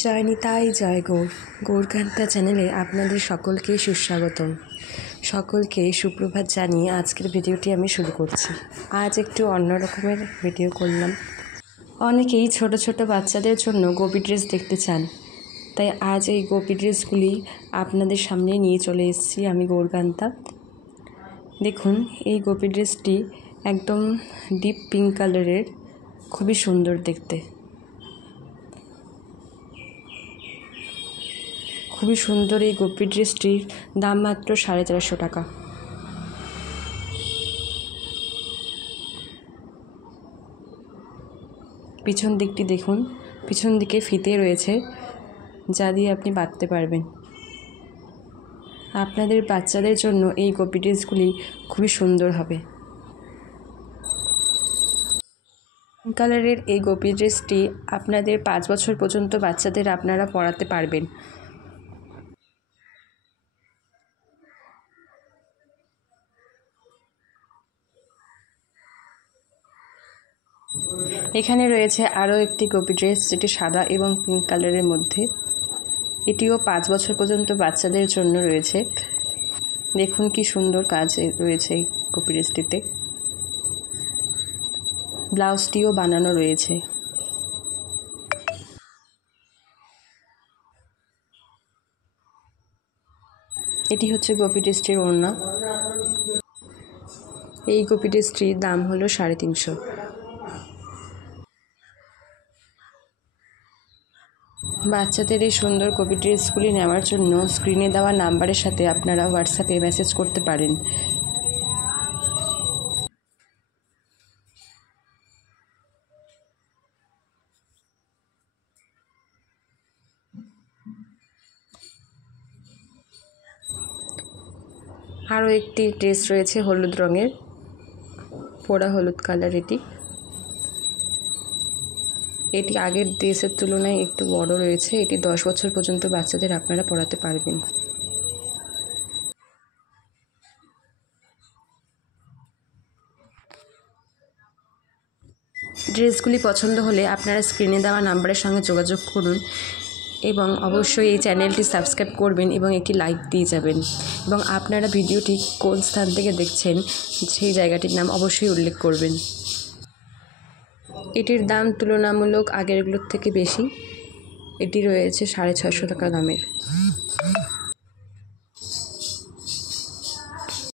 জয় নিতাই জয় গৌর গৌরকান্তা চ্যানেলে আপনাদের সকলকে সুস্বাগতম। সকলকে সুপ্রভাত জানিয়ে আজকের ভিডিওটি আমি শুরু করছি। আজ একটু অন্য রকমের ভিডিও করলাম। অনেকেই ছোট ছোট বাচ্চাদের জন্য গোপী ড্রেস দেখতে চান, তাই আজ এই গোপী ড্রেসগুলি আপনাদের সামনে নিয়ে চলে এসেছি আমি গৌরকান্তা। দেখুন, এই গোপী ড্রেসটি একদম ডিপ পিঙ্ক কালারের, খুবই সুন্দর দেখতে, খুবই সুন্দর। এই গোপী ড্রেসটির দাম মাত্র 450 টাকা। পিছন দিকটি দেখুন, পিছন দিকে ফিতে রয়েছে যা দিয়ে আপনি বাঁধতে পারবেন। আপনাদের বাচ্চাদের জন্য এই গোপী ড্রেসগুলি খুবই সুন্দর হবে। কালারের এই গোপী ড্রেসটি আপনাদের 5 বছর পর্যন্ত বাচ্চাদের আপনারা পরাতে পারবেন। এখানে রয়েছে আরও একটি গোপী ড্রেস, যেটি সাদা এবং পিঙ্ক কালারের মধ্যে। এটিও 5 বছর পর্যন্ত বাচ্চাদের জন্য রয়েছে। দেখুন কি সুন্দর কাজ রয়েছে এই গোপী ড্রেসটিতে। ব্লাউজটিও বানানো রয়েছে। এটি হচ্ছে গোপী ড্রেসটির ওড়না। এই গোপী ড্রেসটির দাম হলো 350। বাচ্চাদের এই সুন্দর গোপী ড্রেসগুলি নেওয়ার জন্য স্ক্রিনে দেওয়া নাম্বারের সাথে আপনারা হোয়াটসঅ্যাপে মেসেজ করতে পারেন। আরও একটি ড্রেস রয়েছে হলুদ রঙের, পোড়া হলুদ কালার। এটি আগের ড্রেসের তুলনায় একটু বড় রয়েছে। এটি 10 বছর পর্যন্ত বাচ্চাদের আপনারা পরাতে পারবেন। ড্রেসগুলি পছন্দ হলে আপনারা স্ক্রিনে দেওয়া নাম্বারের সঙ্গে যোগাযোগ করুন এবং অবশ্যই এই চ্যানেলটি সাবস্ক্রাইব করবেন এবং একটি লাইক দিয়ে যাবেন। এবং আপনারা ভিডিওটি কোন স্থান থেকে দেখছেন সেই জায়গাটির নাম অবশ্যই উল্লেখ করবেন। এটির দাম তুলনামূলক আগেরগুলোর থেকে বেশি। এটি রয়েছে 650 টাকা দামের।